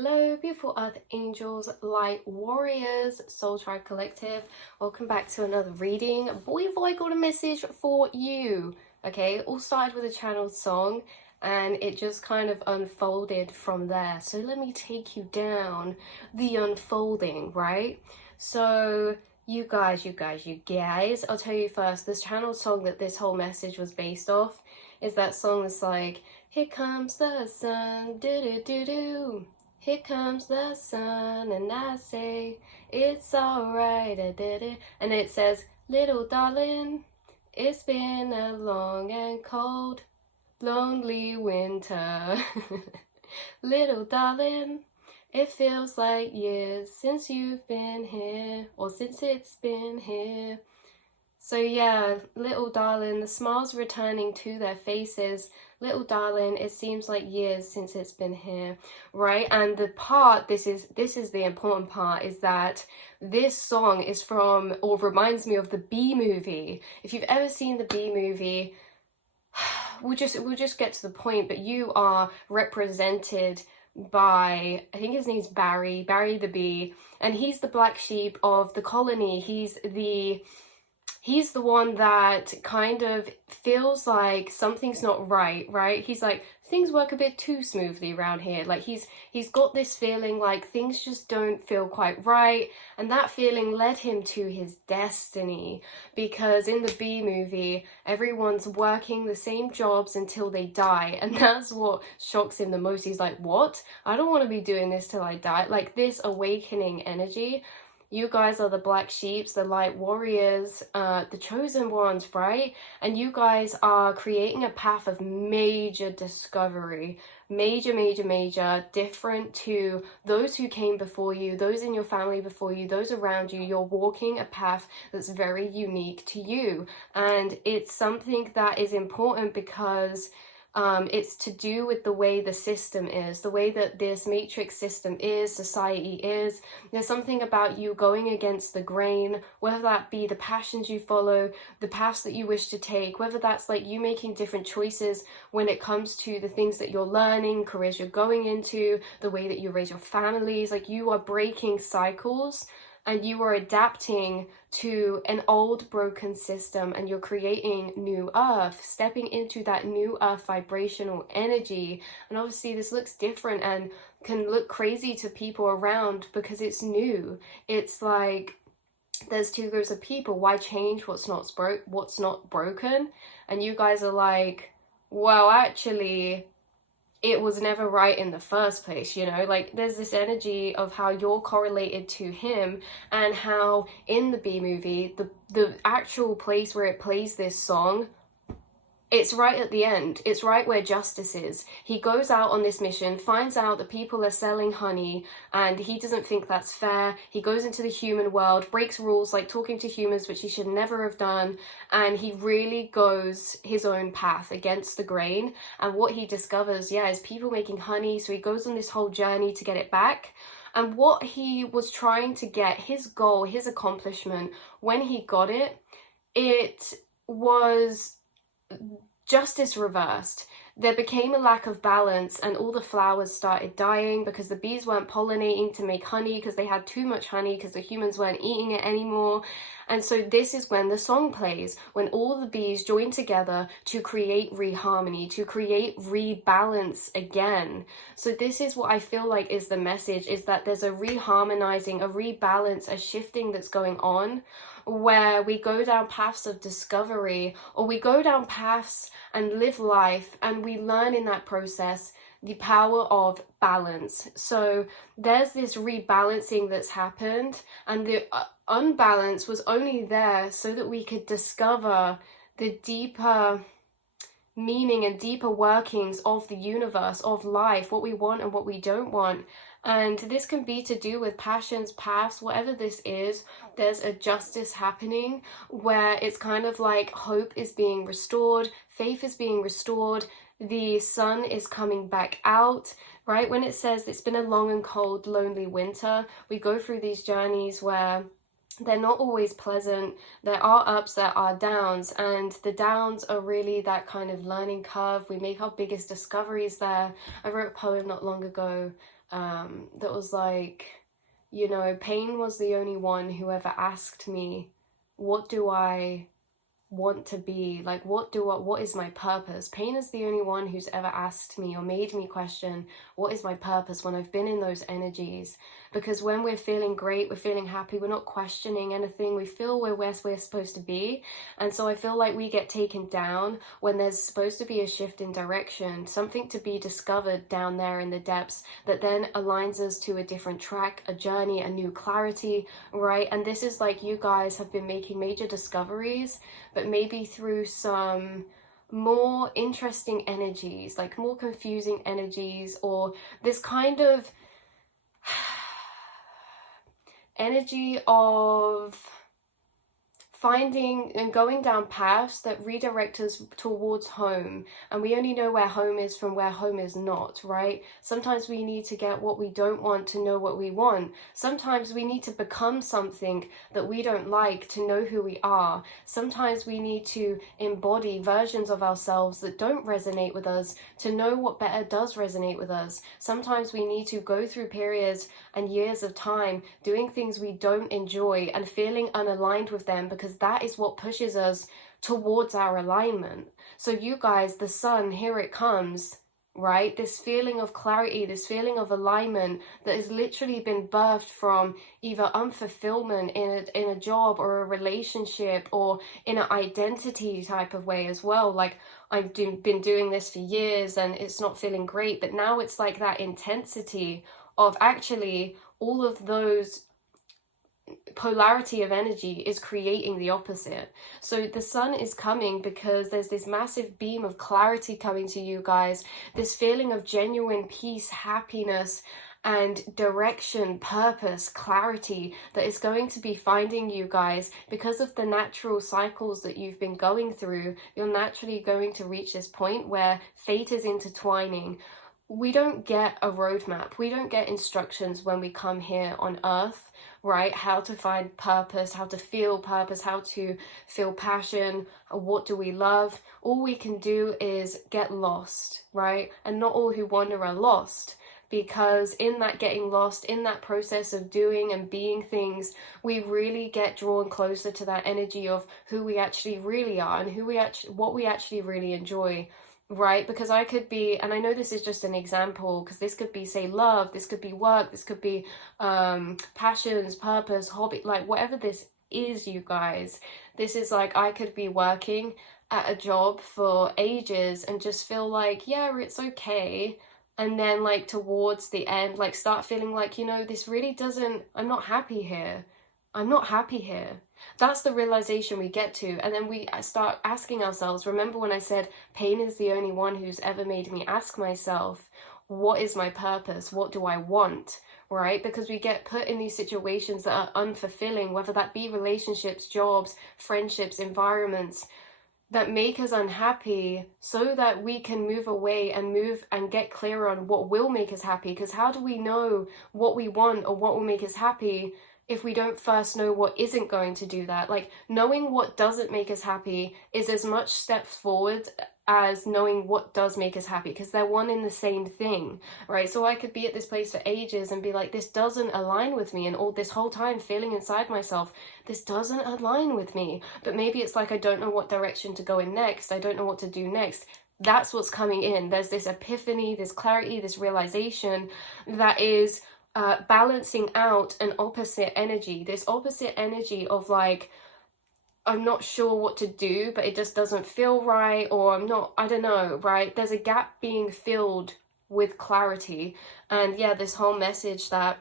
Hello, beautiful earth angels, light warriors, soul tribe collective. Welcome back to another reading. Boy, have I got a message for you. Okay, all started with a channeled song and it just kind of unfolded from there. So let me take you down the unfolding, right? So you guys, I'll tell you first, this channeled song that this whole message was based off is that song that's like, here comes the sun, do-do-do-do. Here comes the sun, and I say, it's alright, I did it. And it says, little darling, it's been a long and cold, lonely winter. Little darling, it feels like years since you've been here, or since it's been here. So yeah, little darling, the smiles returning to their faces. Little darling, it seems like years since it's been here, right? And the part, this is the important part, is that this song is from, or reminds me of the Bee movie. If you've ever seen the Bee movie, we'll just get to the point, but you are represented by, I think his name's Barry the Bee, and he's the black sheep of the colony. He's the one that kind of feels like something's not right? He's like, things work a bit too smoothly around here. Like he's got this feeling like things just don't feel quite right, and that feeling led him to his destiny, because in the Bee movie, everyone's working the same jobs until they die, and that's what shocks him the most. He's like, what? I don't want to be doing this till I die. Like this awakening energy. You guys are the black sheeps, the light warriors, the chosen ones, right? And you guys are creating a path of major discovery, major, different to those who came before you, those in your family before you, those around you. You're walking a path that's very unique to you. And it's something that is important because it's to do with the way the system is, the way that this matrix system is, society is. There's something about you going against the grain, whether that be the passions you follow, the paths that you wish to take, whether that's like you making different choices when it comes to the things that you're learning, careers you're going into, the way that you raise your families. Like you are breaking cycles and you are adapting to an old broken system, and you're creating new earth, stepping into that new earth vibrational energy. And obviously this looks different and can look crazy to people around because it's new. It's like there's two groups of people. Why change what's not broken? And you guys are like, well, actually it was never right in the first place, you know? Like there's this energy of how you're correlated to him, and how in the Bee movie, the actual place where it plays this song, it's right at the end. It's right where justice is. He goes out on this mission, finds out that people are selling honey, and he doesn't think that's fair. He goes into the human world, breaks rules like talking to humans, which he should never have done, and he really goes his own path against the grain. And what he discovers, yeah, is people making honey, so he goes on this whole journey to get it back. And what he was trying to get, his goal, his accomplishment, when he got it, it was justice reversed. There became a lack of balance, and all the flowers started dying because the bees weren't pollinating to make honey, because they had too much honey, because the humans weren't eating it anymore. And so this is when the song plays, when all the bees join together to create reharmony, to create rebalance again. So this is what I feel like is the message, is that there's a reharmonizing, a rebalance, a shifting that's going on, where we go down paths of discovery, or we go down paths and live life, and we learn in that process the power of balance. So there's this rebalancing that's happened, and the unbalance was only there so that we could discover the deeper meaning and deeper workings of the universe, of life, what we want and what we don't want. And this can be to do with passions, paths, whatever this is. There's a justice happening where it's kind of like hope is being restored, faith is being restored, the sun is coming back out, right? When it says it's been a long and cold, lonely winter, we go through these journeys where they're not always pleasant. There are ups, there are downs, and the downs are really that kind of learning curve. We make our biggest discoveries there. I wrote a poem not long ago that was like, you know, pain was the only one who ever asked me, what do I want to be, like what is my purpose? Pain is the only one who's ever asked me or made me question what is my purpose when I've been in those energies. Because when we're feeling great, we're feeling happy, we're not questioning anything, we feel we're where we're supposed to be. And so I feel like we get taken down when there's supposed to be a shift in direction, something to be discovered down there in the depths that then aligns us to a different track, a journey, a new clarity, right? And this is like, you guys have been making major discoveries, but maybe through some more interesting energies, like more confusing energies, or this kind of energy of finding and going down paths that redirect us towards home, and we only know where home is from where home is not, right? Sometimes we need to get what we don't want to know what we want. Sometimes we need to become something that we don't like to know who we are. Sometimes we need to embody versions of ourselves that don't resonate with us to know what better does resonate with us. Sometimes we need to go through periods and years of time doing things we don't enjoy and feeling unaligned with them, because that is what pushes us towards our alignment. So you guys, the sun, here it comes, right? This feeling of clarity, this feeling of alignment that has literally been birthed from either unfulfillment in a job or a relationship or in an identity type of way as well. Like, I've been doing this for years and it's not feeling great, but now it's like that intensity of actually all of those polarity of energy is creating the opposite. So the sun is coming because there's this massive beam of clarity coming to you guys, this feeling of genuine peace, happiness, and direction, purpose, clarity that is going to be finding you guys because of the natural cycles that you've been going through. You're naturally going to reach this point where fate is intertwining. We don't get a roadmap. We don't get instructions when we come here on earth, right? How to find purpose, how to feel purpose, how to feel passion, what do we love? All we can do is get lost, right? And not all who wander are lost, because in that getting lost, in that process of doing and being things, we really get drawn closer to that energy of who we actually really are and what we actually really enjoy. Right? Because I could be, and I know this is just an example, because this could be, say, love, this could be work, this could be passions, purpose, hobby, like whatever this is, you guys. This is like, I could be working at a job for ages and just feel like, yeah, it's okay. And then like towards the end, like start feeling like, you know, this really doesn't, I'm not happy here. I'm not happy here. That's the realization we get to. And then we start asking ourselves, remember when I said pain is the only one who's ever made me ask myself, what is my purpose? What do I want? Right? Because we get put in these situations that are unfulfilling, whether that be relationships, jobs, friendships, environments that make us unhappy, so that we can move away and move and get clear on what will make us happy. Because how do we know what we want or what will make us happy if we don't first know what isn't going to do that? Like, knowing what doesn't make us happy is as much step forward as knowing what does make us happy, because they're one and the same thing, right? So I could be at this place for ages and be like, this doesn't align with me, and all this whole time feeling inside myself, this doesn't align with me. But maybe it's like, I don't know what direction to go in next, I don't know what to do next. That's what's coming in. There's this epiphany, this clarity, this realization that is balancing out an opposite energy, this opposite energy of like, I'm not sure what to do, but it just doesn't feel right, or I don't know, right? There's a gap being filled with clarity. And yeah, this whole message that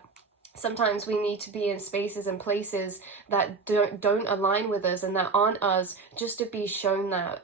sometimes we need to be in spaces and places that don't align with us and that aren't us, just to be shown that.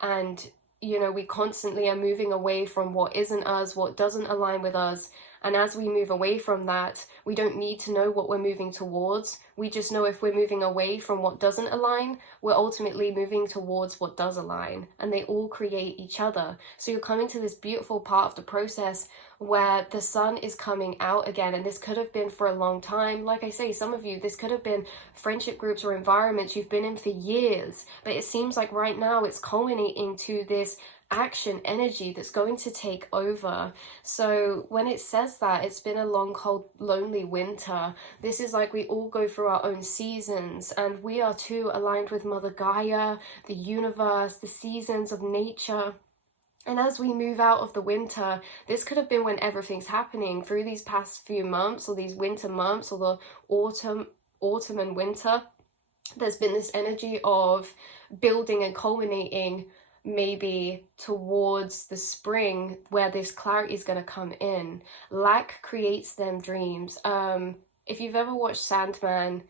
And you know, we constantly are moving away from what isn't us, what doesn't align with us. And as we move away from that, we don't need to know what we're moving towards. We just know if we're moving away from what doesn't align, we're ultimately moving towards what does align. And they all create each other. So you're coming to this beautiful part of the process where the sun is coming out again. And this could have been for a long time. Like I say, some of you, this could have been friendship groups or environments you've been in for years. But it seems like right now it's culminating to this action energy that's going to take over. So when it says that it's been a long, cold, lonely winter, this is like we all go through our own seasons, and we are too aligned with Mother Gaia, the universe, the seasons of nature. And as we move out of the winter, this could have been when everything's happening through these past few months, or these winter months, or the autumn and winter. There's been this energy of building and culminating maybe towards the spring, where this clarity is going to come in. Lack creates them dreams. If you've ever watched Sandman,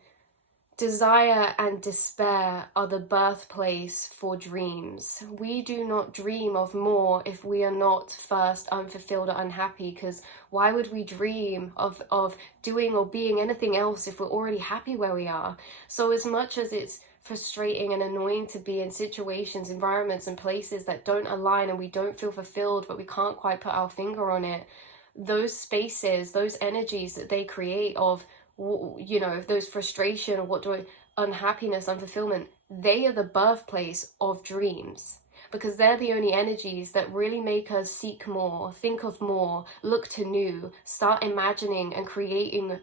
desire and despair are the birthplace for dreams. We do not dream of more if we are not first unfulfilled or unhappy, because why would we dream of doing or being anything else if we're already happy where we are? So as much as it's frustrating and annoying to be in situations, environments and places that don't align and we don't feel fulfilled, but we can't quite put our finger on it, those spaces, those energies that they create of, you know, those frustration or unhappiness, unfulfillment, they are the birthplace of dreams, because they're the only energies that really make us seek more, think of more, look to new, start imagining and creating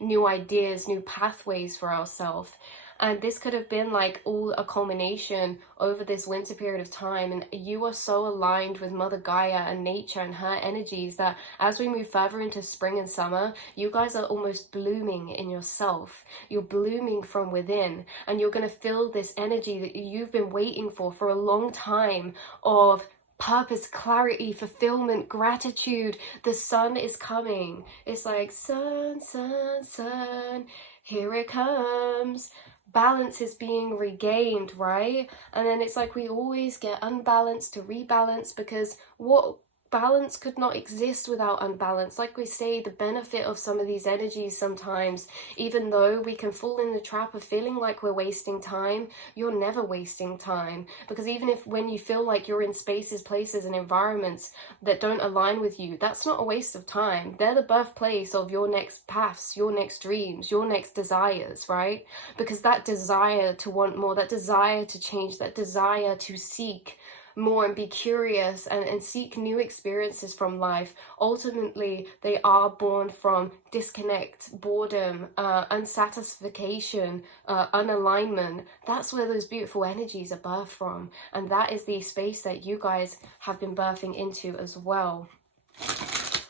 new ideas, new pathways for ourselves. And this could have been like all a culmination over this winter period of time. And you are so aligned with Mother Gaia and nature and her energies that as we move further into spring and summer, you guys are almost blooming in yourself. You're blooming from within, and you're going to feel this energy that you've been waiting for a long time, of purpose, clarity, fulfillment, gratitude. The sun is coming. It's like, sun, sun, sun, here it comes. Balance is being regained, right? And then it's like we always get unbalanced to rebalance, because what balance could not exist without unbalance. Like we say, the benefit of some of these energies sometimes, even though we can fall in the trap of feeling like we're wasting time, you're never wasting time. Because even if when you feel like you're in spaces, places and environments that don't align with you, that's not a waste of time. They're the birthplace of your next paths, your next dreams, your next desires, right? Because that desire to want more, that desire to change, that desire to seek more and be curious and seek new experiences from life, ultimately they are born from disconnect, boredom, unsatisfaction, unalignment. That's where those beautiful energies are birthed from, and that is the space that you guys have been birthing into as well.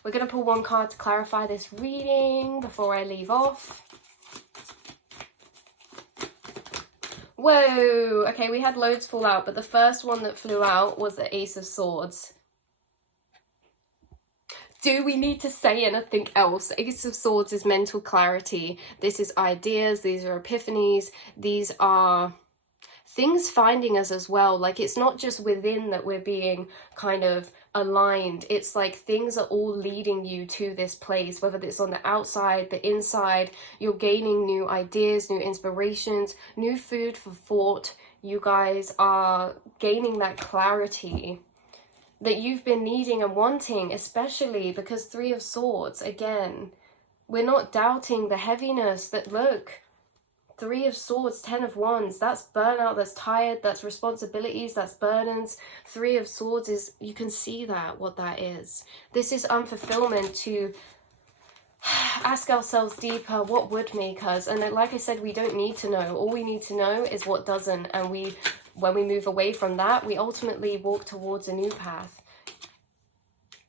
We're going to pull one card to clarify this reading before I leave off. Whoa, okay, we had loads fall out, but the first one that flew out was the Ace of Swords. Do we need to say anything else? Ace of Swords is mental clarity. This is ideas, these are epiphanies, these are things finding us as well. Like, it's not just within that we're being kind of aligned. It's like things are all leading you to this place, whether it's on the outside, the inside. You're gaining new ideas, new inspirations, new food for thought. You guys are gaining that clarity that you've been needing and wanting, especially because Three of Swords, again, we're not doubting the heaviness that, look, Three of Swords, Ten of Wands, that's burnout, that's tired, that's responsibilities, that's burdens. Three of Swords is, you can see that, what that is. This is unfulfillment, to ask ourselves deeper, what would make us? And like I said, we don't need to know. All we need to know is what doesn't. And when we move away from that, we ultimately walk towards a new path.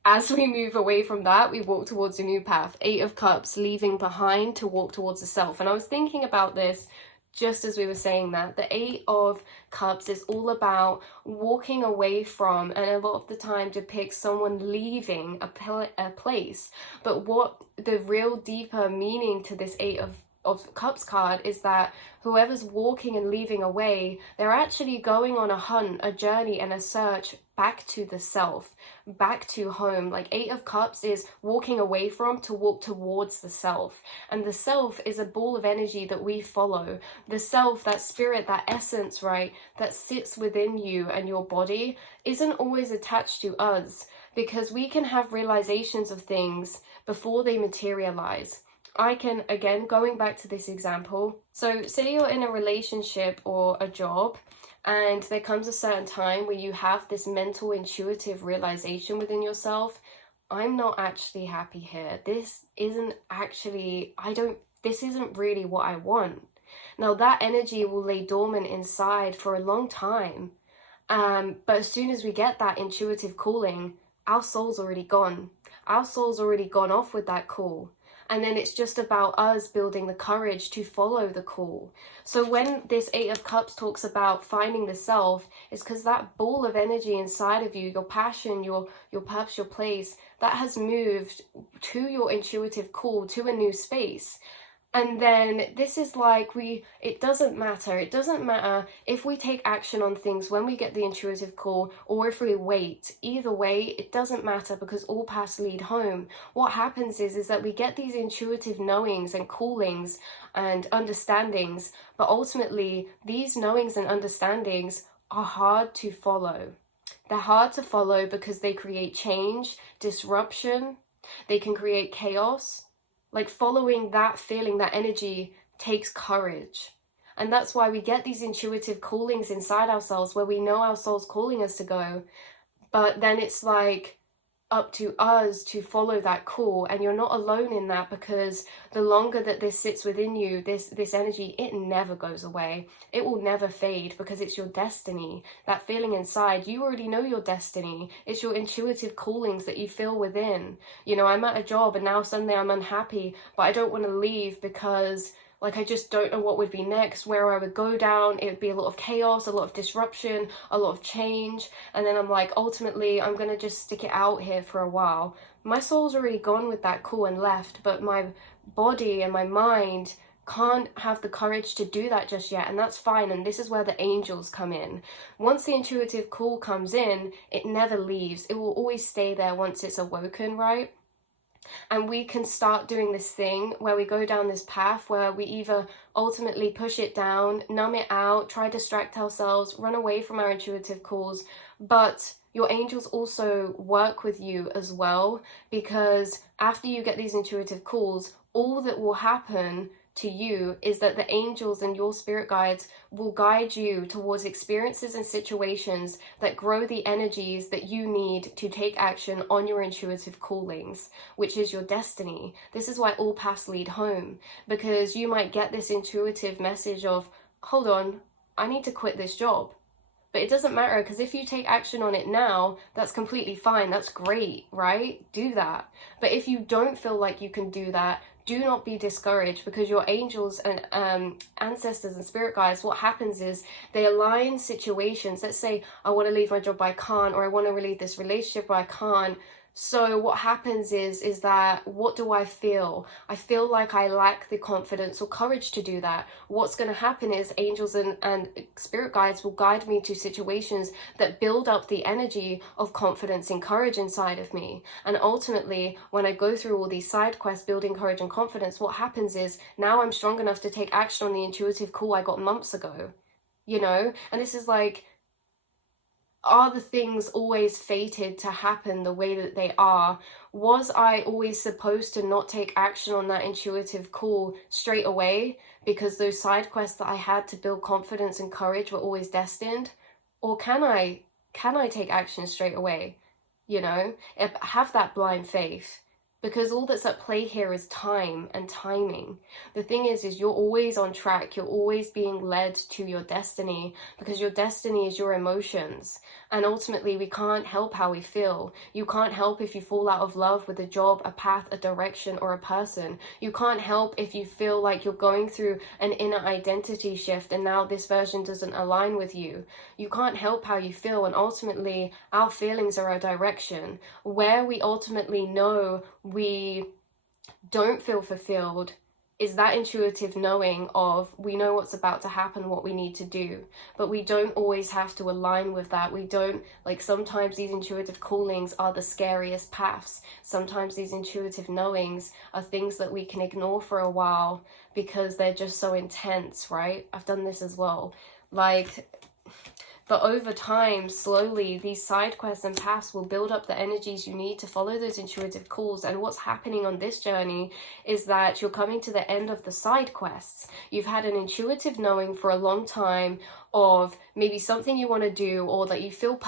As we move away from that, we walk towards a new path. Eight of Cups, leaving behind to walk towards the self. And I was thinking about this just as we were saying that. The Eight of Cups is all about walking away from, and a lot of the time depicts someone leaving a place. But what the real deeper meaning to this Eight of Cups card is that whoever's walking and leaving away, they're actually going on a hunt, a journey and a search back to the self, back to home. Like, Eight of Cups is walking away from to walk towards the self. And the self is a ball of energy that we follow. The self, that spirit, that essence, right, that sits within you and your body, isn't always attached to us, because we can have realizations of things before they materialize. I can, again, going back to this example, so say you're in a relationship or a job, And there comes a certain time where you have this mental intuitive realization within yourself. I'm not actually happy here. This isn't actually, this isn't really what I want. Now that energy will lay dormant inside for a long time. But as soon as we get that intuitive calling, our soul's already gone. Our soul's already gone off with that call. And then it's just about us building the courage to follow the call. So when this Eight of Cups talks about finding the self, it's because that ball of energy inside of you, your passion, your purpose, your place, that has moved to your intuitive call, to a new space. And then this is like it doesn't matter. It doesn't matter if we take action on things when we get the intuitive call or if we wait. Either way, it doesn't matter because all paths lead home. What happens is that we get these intuitive knowings and callings and understandings, but ultimately these knowings and understandings are hard to follow. They're hard to follow because they create change, disruption, they can create chaos. Like following that feeling, that energy takes courage. And that's why we get these intuitive callings inside ourselves where we know our soul's calling us to go. But then it's like up to us to follow that call. And you're not alone in that, because the longer that this sits within you, this energy, it never goes away. It will never fade because it's your destiny. That feeling inside, you already know your destiny. It's your intuitive callings that you feel within. You know, I'm at a job and now suddenly I'm unhappy, but I don't want to leave because I just don't know what would be next, where I would go down. It would be a lot of chaos, a lot of disruption, a lot of change. And then I'm like, ultimately, I'm going to just stick it out here for a while. My soul's already gone with that call and left, but my body and my mind can't have the courage to do that just yet. And that's fine. And this is where the angels come in. Once the intuitive call comes in, it never leaves. It will always stay there once it's awoken, right? And we can start doing this thing where we go down this path where we either ultimately push it down, numb it out, try to distract ourselves, run away from our intuitive calls. But your angels also work with you as well, because after you get these intuitive calls, all that will happen to you is that the angels and your spirit guides will guide you towards experiences and situations that grow the energies that you need to take action on your intuitive callings, which is your destiny. This is why all paths lead home, because you might get this intuitive message of, hold on, I need to quit this job. But it doesn't matter, because if you take action on it now, that's completely fine. That's great, right? Do that. But if you don't feel like you can do that, do not be discouraged, because your angels and ancestors and spirit guides, what happens is they align situations. Let's say I want to leave my job but I can't, or I want to leave this relationship but I can't. So what happens is that, what do I feel? I feel like I lack the confidence or courage to do that. What's going to happen is angels and spirit guides will guide me to situations that build up the energy of confidence and courage inside of me. And ultimately, when I go through all these side quests building courage and confidence, what happens is now I'm strong enough to take action on the intuitive call I got months ago, you know? And this is like, are the things always fated to happen the way that they are? Was I always supposed to not take action on that intuitive call straight away because those side quests that I had to build confidence and courage were always destined? Or can I take action straight away? You know, have that blind faith. Because all that's at play here is time and timing. The thing is you're always on track. You're always being led to your destiny, because your destiny is your emotions. And ultimately, we can't help how we feel. You can't help if you fall out of love with a job, a path, a direction, or a person. You can't help if you feel like you're going through an inner identity shift and now this version doesn't align with you. You can't help how you feel. And ultimately, our feelings are our direction. Where we ultimately know we don't feel fulfilled is that intuitive knowing of, we know what's about to happen, what we need to do, but we don't always have to align with that. We don't, like, sometimes these intuitive callings are the scariest paths. Sometimes these intuitive knowings are things that we can ignore for a while because they're just so intense, right? I've done this as well. Like, But over time, slowly, these side quests and paths will build up the energies you need to follow those intuitive calls. And what's happening on this journey is that you're coming to the end of the side quests. You've had an intuitive knowing for a long time of maybe something you want to do, or that you feel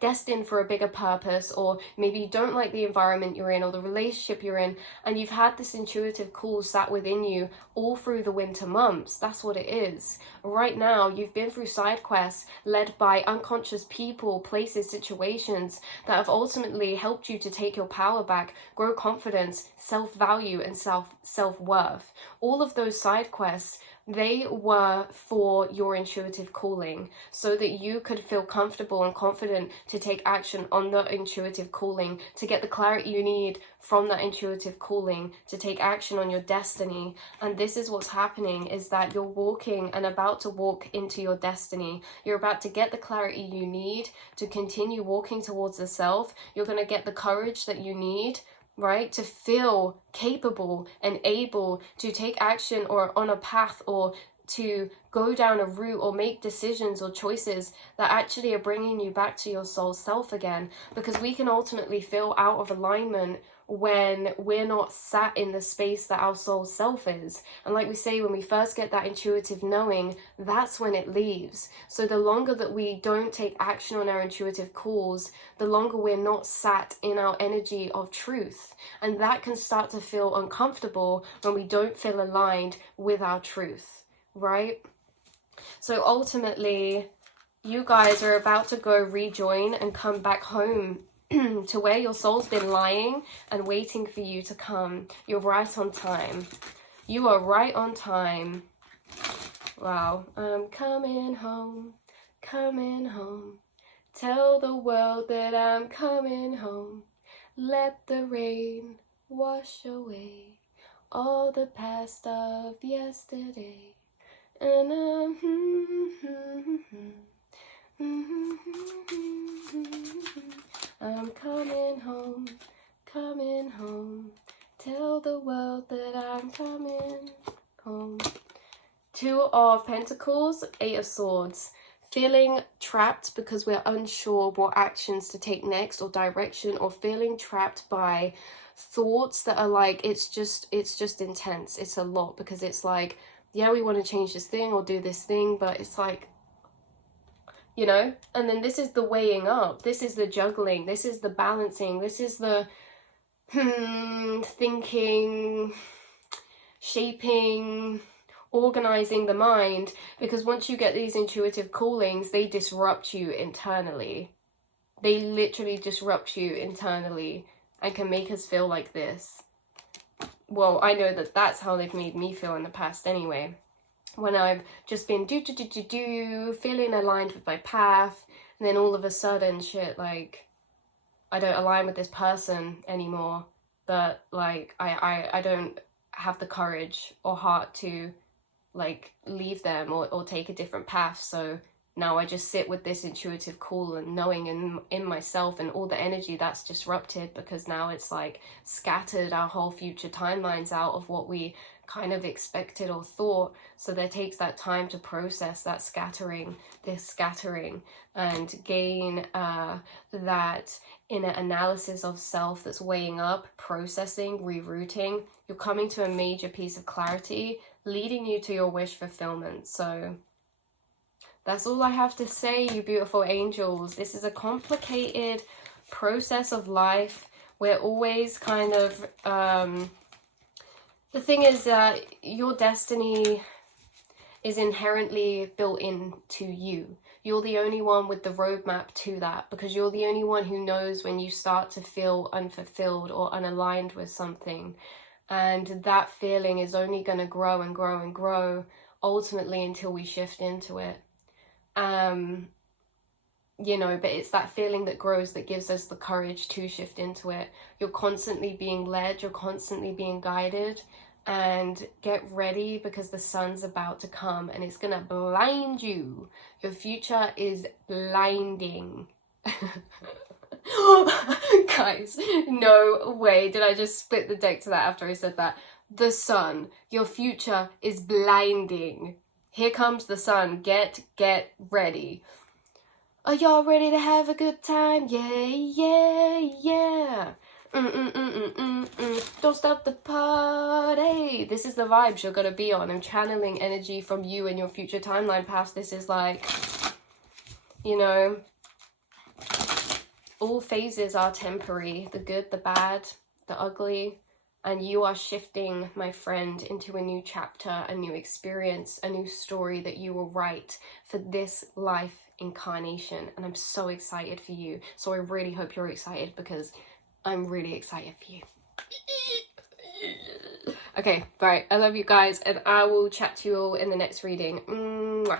destined for a bigger purpose, or maybe you don't like the environment you're in or the relationship you're in, and you've had this intuitive call sat within you all through the winter months. That's what it is. Right now, you've been through side quests led by unconscious people, places, situations that have ultimately helped you to take your power back, grow confidence, self-value, and self-worth. All of those side quests, they were for your intuitive calling, so that you could feel comfortable and confident to take action on the intuitive calling, to get the clarity you need from that intuitive calling, to take action on your destiny. And this is what's happening, is that you're walking and about to walk into your destiny. You're about to get the clarity you need to continue walking towards the self. You're going to get the courage that you need, right, to feel capable and able to take action or on a path, or to go down a route or make decisions or choices that actually are bringing you back to your soul self again. Because we can ultimately feel out of alignment when we're not sat in the space that our soul self is. And like we say, when we first get that intuitive knowing, that's when it leaves. So the longer that we don't take action on our intuitive calls, the longer we're not sat in our energy of truth. And that can start to feel uncomfortable when we don't feel aligned with our truth, right? So ultimately, you guys are about to go rejoin and come back home to where your soul's been lying and waiting for you to come. You're right on time. You are right on time. Wow. I'm coming home, coming home. Tell the world that I'm coming home. Let the rain wash away all the past of yesterday. And I'm coming home, coming home. Tell the world that I'm coming home. Two of Pentacles, Eight of Swords. Feeling trapped because we're unsure what actions to take next, or direction, or feeling trapped by thoughts that are like, it's just intense. It's a lot, because it's like, yeah, we want to change this thing or do this thing, but it's like, you know. And then this is the weighing up, this is the juggling, this is the balancing, this is the thinking, shaping, organizing the mind. Because once you get these intuitive callings, they disrupt you internally. They literally disrupt you internally and can make us feel like this. Well, I know that that's how they've made me feel in the past anyway. When I've just been feeling aligned with my path, and then all of a sudden shit, like, I don't align with this person anymore, but like I don't have the courage or heart to like leave them or take a different path. So now I just sit with this intuitive call and knowing in myself, and all the energy that's disrupted, because now it's like scattered our whole future timelines out of what we kind of expected or thought. So there takes that time to process that scattering, and gain that inner analysis of self that's weighing up, processing, rerouting. You're coming to a major piece of clarity, leading you to your wish fulfillment. So that's all I have to say, you beautiful angels. This is a complicated process of life. We're always kind of the thing is that your destiny is inherently built into you. You're the only one with the roadmap to that, because you're the only one who knows when you start to feel unfulfilled or unaligned with something. And that feeling is only going to grow and grow and grow, ultimately, until we shift into it. You know, but it's that feeling that grows that gives us the courage to shift into it. You're constantly being led, you're constantly being guided, and get ready, because the sun's about to come and it's gonna blind you. Your future is blinding. Guys, no way did I just split the deck to that after I said that. The sun, your future is blinding. Here comes the sun. Get ready. Are y'all ready to have a good time? Yeah, yeah, yeah. Don't stop the party. This is the vibes you're gonna be on. I'm channeling energy from you and your future timeline past. This is like, you know, all phases are temporary. The good, the bad, the ugly. And you are shifting, my friend, into a new chapter, a new experience, a new story that you will write for this life incarnation. And I'm so excited for you. So I really hope you're excited, because I'm really excited for you. Okay, right. I love you guys, and I will chat to you all in the next reading. Mwah.